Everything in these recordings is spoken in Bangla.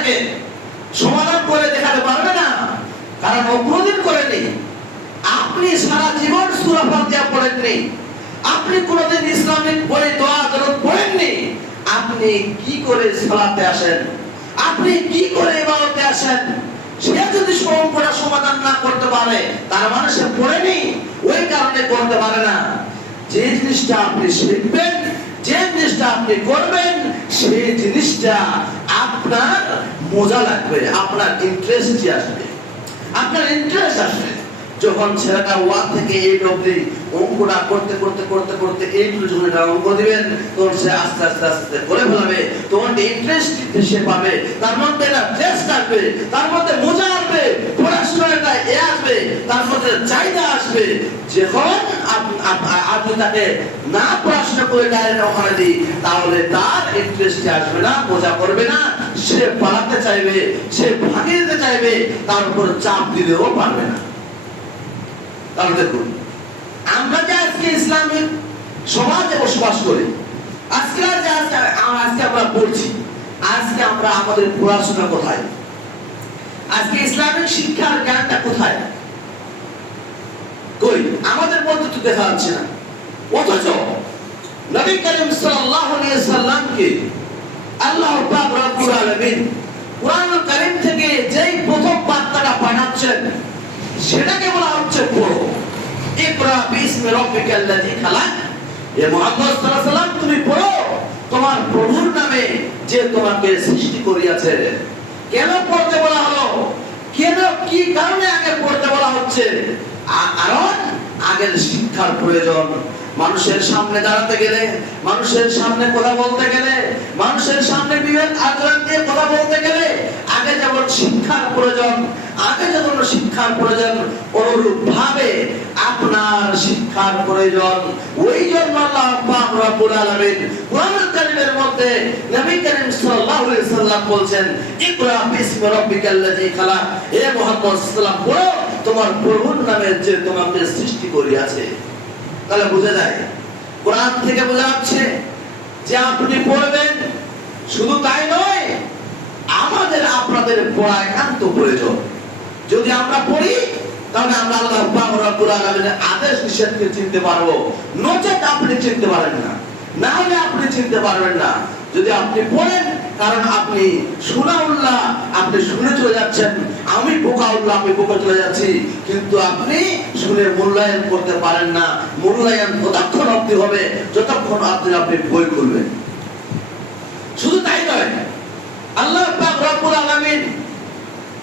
সমস্যাটাকে সমাধান করে দেখাতে পারবে না, কারণ ও কোনোদিন করেনি। আপনি সারা জীবন সূরা ফাতিহা পড়েননি, আপনি কোনোদিন ইসলামিক বই দোয়া দরুদ পড়েননি, আপনি কি করে সালাতে আসেন, আপনি কি করে ইবাদতে আসেন? সে যদি সমস্যার সমাধান না করতে পারে, তার মানে সে পড়েনি, ওই কারণে করতে পারে না। যে জিনিসটা আপনি শিখবেন, যে জিনিসটা আপনি করবেন, সেই জিনিসটা আপনার মজা লাগবে, আপনার ইন্টারেস্ট আসবে, আপনার ইন্টারেস্ট আসবে। যখন ছেলেটা 1 থেকে 8 অবধি অঙ্কটা করতে করতে করতে করতে 8 যখন এটা অঙ্ক দিবেন, তখন সে আস্তে আস্তে আস্তে করে ফেলবে, তখন ইন্টারেস্ট সে পাবে, তার মধ্যে একটা টেস্ট আসবে, তার মধ্যে মজা আসবে, পড়াশোনাটা আসবে, তার মধ্যে চাহিদা আসবে। যখন আপনি তাকে না পড়াশোনা করে ডাইরেক্ট ওখানে দিই, তাহলে তার ইন্টারেস্ট আসবে না, মজা করবে না, সে পালাতে চাইবে, সে ভাগিয়ে দিতে চাইবে, তার উপর চাপ দিলেও পারবে না। তাহলে দেখুন, আমরা যে আজকে ইসলামিক সমাজে বসবাস করি, আজকে আমরা পড়ছি, আজকে আমরা আমাদের পড়াশোনা কোথায়, আজকে ইসলামিক শিক্ষার জ্ঞানটা কোথায়? কই, আমাদের মধ্যে তো দেখা যাচ্ছে না। অথচ নবী করিম সাল্লাল্লাহু আলাইহি সাল্লামকে আল্লাহ পাক রব্বুল আলামিন কুরআনুল কারীম থেকে যেই প্রথম বার্তাটা পাঠাচ্ছেন, সেটাকে বলা হচ্ছে পড়ো। ইকরা বিসমি রাব্বিকাল্লাযী খালাক। এ মুহাম্মদ সাল্লাল্লাহু আলাইহি সাল্লাম, তুমি পড়ো তোমার প্রভুর নামে যে তোমাকে সৃষ্টি করিয়াছে। কেন পড়তে বলা হলো? কেন, কি কারণে আগে পড়তে বলা হচ্ছে? কারণ আগের শিক্ষার প্রয়োজন। মানুষের সামনে দাঁড়াতে গেলে, মানুষের সামনে কথা বলতে গেলে, মানুষের সামনে বিবেক আচরণ দিয়ে কথা বলতে গেলে আগে যেমন শিক্ষার প্রয়োজন, আগে যেমন শিক্ষার প্রয়োজন, অনুরূপ ভাবে আপনার শিক্ষার প্রয়োজন। ওই জন্য আল্লাহ পাক রব্বুল আলামিন কুরআনুল কারীমের মধ্যে নবী করিম সাল্লাল্লাহু আলাইহি সাল্লাম বলেন, ইকরা বিসমি রাব্বিকাল্লাযী খালাক। হে মুহাম্মদ সাল্লাল্লাহু আলাইহি সাল্লাম, পড়ো তোমার প্রভুর নামে যে তোমাকে সৃষ্টি করিয়াছে। তাহলে বোঝা যায়, কোরআন থেকে বোঝা যাচ্ছে যে আপনি পড়বেন। শুধু তাই নয়, আমাদের আপনাদের পড়া একান্ত প্রয়োজন। যদি আমরা পড়ি, তাহলে আমরা আল্লাহ পাক রব্বুল আলামিনের আদেশ নিষেধকে চিনতে পারবো, নচেত আপনি চিনতে পারবেন না, না হলে আপনি চিনতে পারবেন না। যদি আপনি পড়েন, কারণ আপনি সুনাউল্লাহ, আপনি শুনে চলে যাচ্ছেন, আমি বোকাউল্লাহ, আমি বোকা চলে যাচ্ছি, কিন্তু আপনি শুনে মূল্যায়ন করতে পারেন না। মূল্যায়ন ততক্ষণ অবধি হবে যতক্ষণ আপনি বই খুলবেন। শুধু তাই নয়, আল্লাহ পাক রব্বুল আলামিন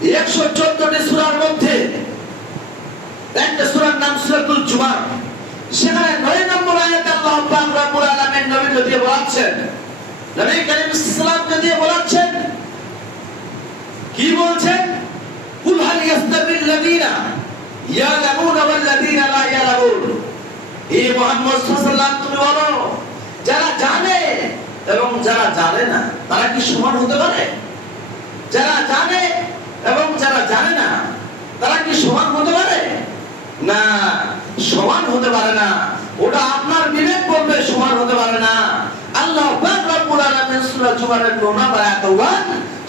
114টি সূরার মধ্যে একটা সূরার নাম সূরাতুল জুমার, সেখানে 9 নম্বর আয়াতে আল্লাহ পাক রব্বুল আলামিন নবীকে দিয়ে বলেছেন, নবী করিম সাল্লাল্লাহু আলাইহি দিয়ে বলেছেন, কি বলছেন? কুল হাল ইস্তাবিল লাযিনা ইয়ালামুনা ওয়াল লাযিনা লা ইয়ালামুন। হে মুহাম্মদ সাল্লাল্লাহু আলাইহি ওয়াসাল্লাম, তুমি বলো, যারা জানে এবং যারা জানে না, তারা কি সমান হতে পারে? যারা জানে এবং যারা জানে না, তারা কি সমান হতে পারে? না, সমান হতে পারে না। ওটা আপনার বিবেক বলবে সমান হতে পারে না। আল্লাহ পাক রব্বুল আলামিন সূরা জুমারের 9 নম্বর আয়াতে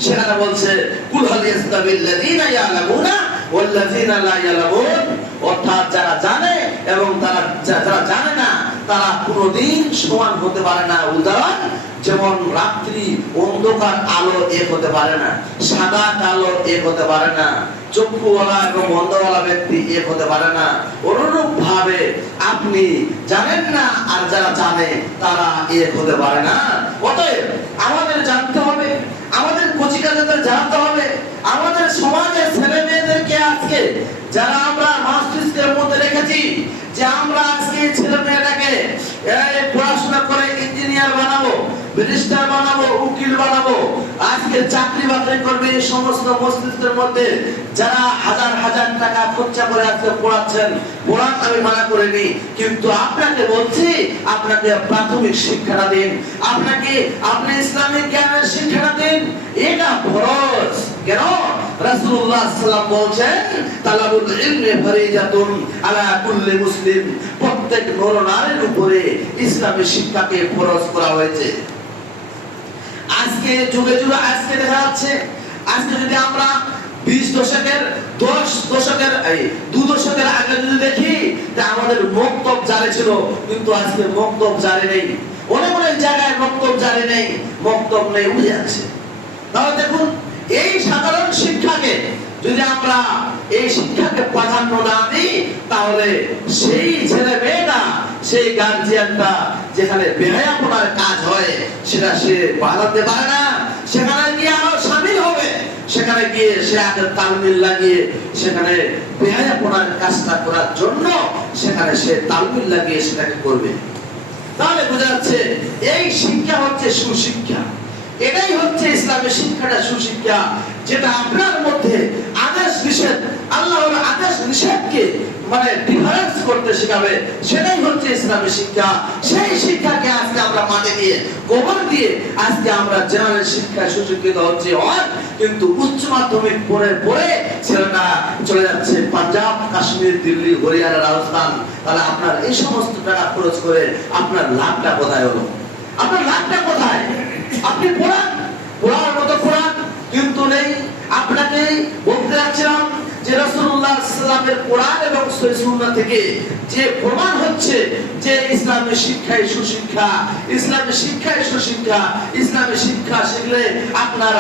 সেখানে বলছে, কুল হাল ইস্তাবিল লাযিনা ইয়ালামুনা ওয়াল লাযিনা লা ইয়ালামুন। অর্থাৎ যারা জানে এবং যারা জানে না, তারা কোনোদিন সমান হতে পারে না। উদাহরণ, যেমন রাত্রি অন্ধকার আলো এক হতে পারে না, সাদা কালো এক হতে পারে না, চক্ষুওয়ালা এবং অন্ধওয়ালা ব্যক্তি এক হতে পারে না। অনুরূপ ভাবে আপনি জানেন না আর যারা জানে তারা এক হতে পারে না। অতএব আমাদের জানতে হবে, আমাদের কচিকাচাদের জানতে হবে, আমাদের সমাজের ছেলে মেয়েদেরকে আজকে যারা আমরা মস্তিষ্কের মধ্যে রেখেছি যে আমরা আজকে ছেলে মেয়েটাকে পড়াশোনা করে ইঞ্জিনিয়ার বানাবো, ব্যারিস্টার বানাবো, উকিল বানাবো, আজকে চাকরি বাকরি করবে, এই সমস্ত মস্তিষ্কের মধ্যে যারা হাজার হাজার টাকা খরচা করে আজকে পড়াচ্ছেন, পড়ান আমি মানা করিনি, কিন্তু আপনাকে বলছি, আপনাকে প্রাথমিক শিক্ষাটা দিন, আপনি ইসলামিক জ্ঞানের শিক্ষাটা দিন। এটা ফরজ। কেন? রাসূলুল্লাহ সাল্লাল্লাহু আলাইহি ওয়াসাল্লাম বলেছেন, তালাবুল ইলমি ফরিজাতুন আলা কুল্লি মুসলিম। প্রত্যেক নর নারীর উপরে ইসলামী শিক্ষাকে ফরজ করা হয়েছে। আজকে যুগে যুগে আজকে দেখা যাচ্ছে আজকে যদি আমরা 20 দশকের 10 দশকের এই 2 দশকের আগে যদি দেখি তা আমাদের মক্তব জারি ছিল, কিন্তু আজকে মক্তব জারি নেই। অনেক অনেক জায়গায় মক্তব জারি নেই, মক্তব নেই, উঠে যাচ্ছে। তাহলে দেখুন, এই সাধারণ শিক্ষাকে যদি আমরা এই শিক্ষাকে প্রাধান্য না দিই, তাহলে সেই ছেলে মেয়েটা, সেই গার্জিয়ানটা যেখানে বেহায়াপনার কাজ হয় সেটা সে বাড়াতে পারে না, সেখানে গিয়ে আরো শামিল হবে, সেখানে গিয়ে সে আগে তালমিল লাগিয়ে সেখানে বেহায়াপনার কাজটা করার জন্য সেখানে সে তালমিল লাগিয়ে সেটাকে করবে। তাহলে বোঝা যাচ্ছে এই শিক্ষা হচ্ছে সুশিক্ষা। এটাই হচ্ছে ইসলামের শিক্ষাটা, সুশিক্ষা, যেটা আপনার মধ্যে আদেশ নিষেধ, আল্লাহর আদেশ নিষেধকে মানে ডিফারেন্স করতে শেখাবে, সেটাই হচ্ছে ইসলামের শিক্ষা। সেই শিক্ষাকে আজকে আমরা মাটি দিয়ে, গোবর দিয়ে আজকে আমরা জেনারেল শিক্ষায় সুশিক্ষিত হচ্ছে, কিন্তু উচ্চ মাধ্যমিক পড়ে পড়ে ছেলেটা চলে যাচ্ছে পাঞ্জাব, কাশ্মীর, দিল্লি, হরিয়ানা, রাজস্থান। তাহলে আপনার এই সমস্ত টাকা খরচ করে আপনার লাভটা কোথায় হলো? আপনার লাভটা কোথায়? আপনি পড়ার মতো পড়ান, কিন্তু নেই। আপনাকে বলতে যাচ্ছিলাম যে রাসূলুল্লাহ সাল্লাল্লাহু আলাইহি ওয়াসাল্লামের কোরআন এবং সহিহ সুন্নাহ থেকে যে প্রমাণ হচ্ছে যে ইসলামের শিক্ষাই সুশিক্ষা, ইসলামের শিক্ষাই সুশিক্ষা। ইসলামের শিক্ষা শিখলে আপনার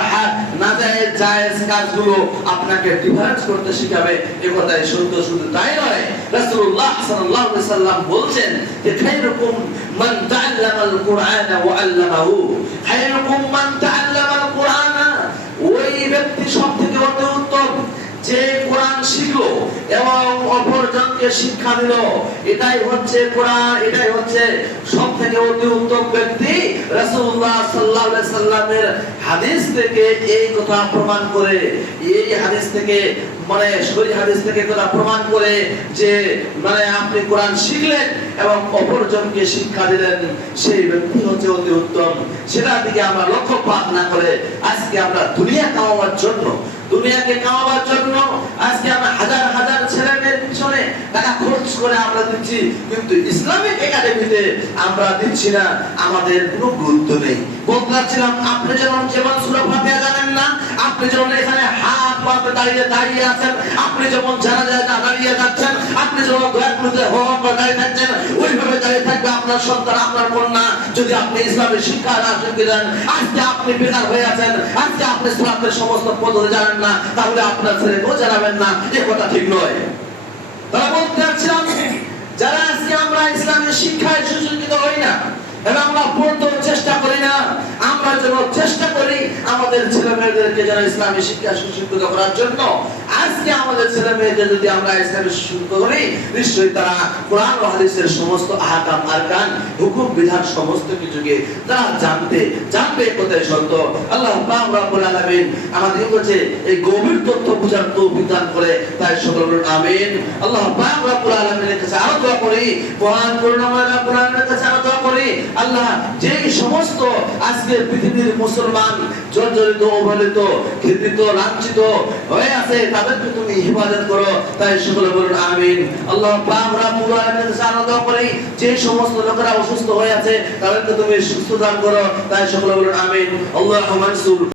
নাজায়েজ জায়েজ কাজগুলো আপনাকে ডিফারেন্স করতে শিখাবে। এই কথাই সত্য, শুধু তাই নয়, রাসূলুল্লাহ সাল্লাল্লাহু আলাইহি ওয়াসাল্লাম বলছেন যে খায়রুকুম মান তাআল্লামাল কুরআনা ওয়া আল্লামাহু, খায়রুকুম মান তাআল্লামাল কুরআনা, ওই ব্যক্তি সবথেকে উত্তম যে কোরআন শিখলো এবং অপরজনকে শিক্ষা দিল। এটাই হচ্ছে কোরআন, এটাই হচ্ছে সবথেকে অতি উত্তম ব্যক্তি। রাসূলুল্লাহ সাল্লাল্লাহু আলাইহি সাল্লামের হাদিস থেকে এই কথা প্রমাণ করে, এই হাদিস থেকে মানে সহিহ হাদিস থেকে কথা প্রমাণ করে যে মানে আপনি কোরআন শিখলেন এবং অপরজনকে শিক্ষা দিলেন, সেই ব্যক্তি হচ্ছে অতি উত্তম। সেটার দিকে আমরা লক্ষ্যপাত না করে আজকে আমরা দুনিয়া কামাবার জন্য, দুনিয়াকে কামাবার জন্য আজকে আমরা হাজার হাজার ছেলেমেয়ের পিছনে টাকা খরচ করে আমরা দিচ্ছি, কিন্তু ইসলামিক একাডেমিতে আমরা দিচ্ছি না, আমাদের কোনো গুরুত্ব নেই। বলছিলাম, আপনি যেমন সূরা ফাতিহা জানেন না, আপনি যেমন এখানে হাত পাতে দাঁড়িয়ে আছেন, আপনি যেমন জানাজায় দাঁড়িয়ে যাচ্ছেন, আপনি যেমন দয়াগুলোতে দাঁড়িয়ে থাকছেন, ওইভাবে দাঁড়িয়ে থাকবে আপনার সন্তান, আপনার কন্যা, যদি আপনি ইসলামের শিক্ষা না শিখে দেন। আজকে আপনি বেকার হয়ে আছেন, আজকে আপনি সালাতের সমস্ত পদ্ধতি জানেন না, তাহলে আপনার ছেলেকেও জানাবেন না, এ কথা ঠিক নয়। তারা বলতে চাচ্ছিলাম, যারা আজকে আমরা ইসলামের শিক্ষায় সুশিক্ষিত হই না এবং আমরা পড়তেও চেষ্টা করি না, আমরা যেন চেষ্টা করি আমাদের ছেলে মেয়েদেরকে যেন ইসলামী শিক্ষা সুশিক্ষিত করার জন্য। আজকে আমাদের ছেলে মেয়েদের যদি আমরা ইসলামী শিক্ষিত করি, নিশ্চয়ই তারা কোরআন ও হাদিসের সমস্ত আহকাম, আরকান, হুকুম, বিধান সমস্ত কিছুকে তারা জানবে কোথায় সত্য। আল্লাহ পাক রব্বুল আলামিন আমাদের কাছে এই গভীর তথ্য বুঝার তৌফিক দান করে, তাই সকলে বলুন আমিন। আল্লাহ পাক রব্বুল আলামিনের কাছে আরো দোয়া করি, মহান করুণাময় রব্বুল আলামিনের কাছে আরো দোয়া করি, আল্লাহ যেই সমস্ত আজকে পৃথিবীর মুসলমান জর্জরিত, অবহেলিত, ঘৃণিত, লাঞ্ছিত হয়ে আছে, তাদেরকে তুমি হিফাজত করো, তাই সকলে বলুন আমিন। আল্লাহ পাক রব্বুল আলামিনের কাছে আরো দোয়া করি, যে সমস্ত লোকেরা অসুস্থ হয়ে আছে তাদেরকে তুমি সুস্থ দান করো, তাই সকলে বলুন আমিন। আল্লাহুম্মা